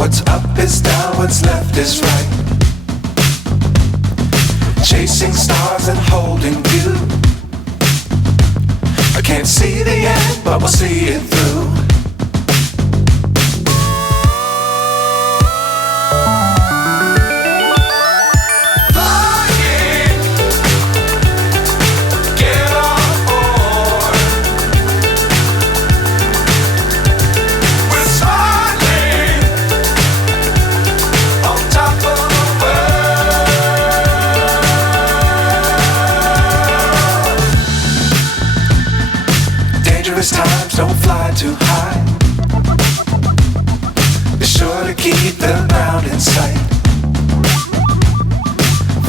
What's up is down, what's left is right. Chasing stars and holding you. I can't see the end, but we'll see it through. Times don't fly too high. Be sure to keep the ground in sight.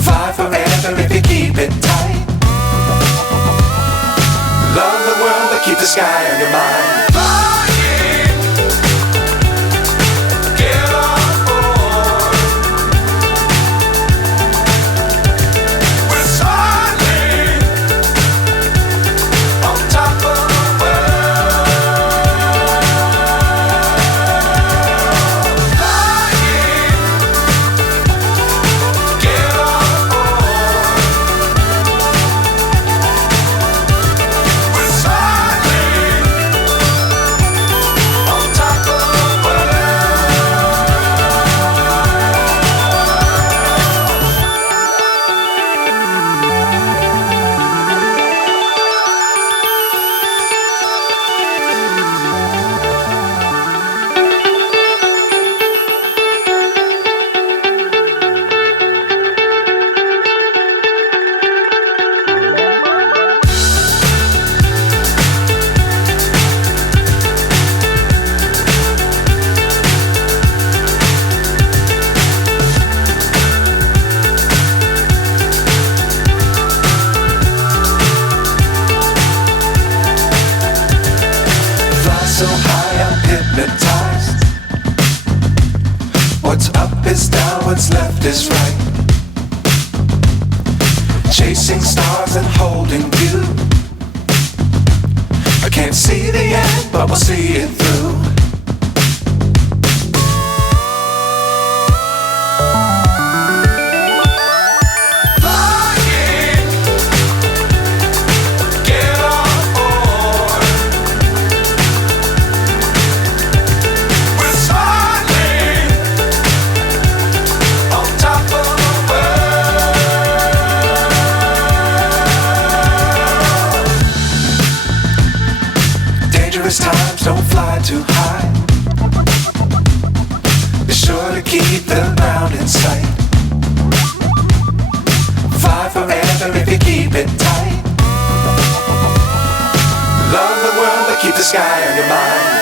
Fly forever if you keep it tight. Love the world but keep the sky on your mind. So high I'm hypnotized. What's up is down, what's left is right. Chasing stars and holding you. I can't see the end, but we'll see it through. Times don't fly too high. Be sure to keep the ground in sight. Fly forever if you keep it tight. Love the world but keep the sky on your mind.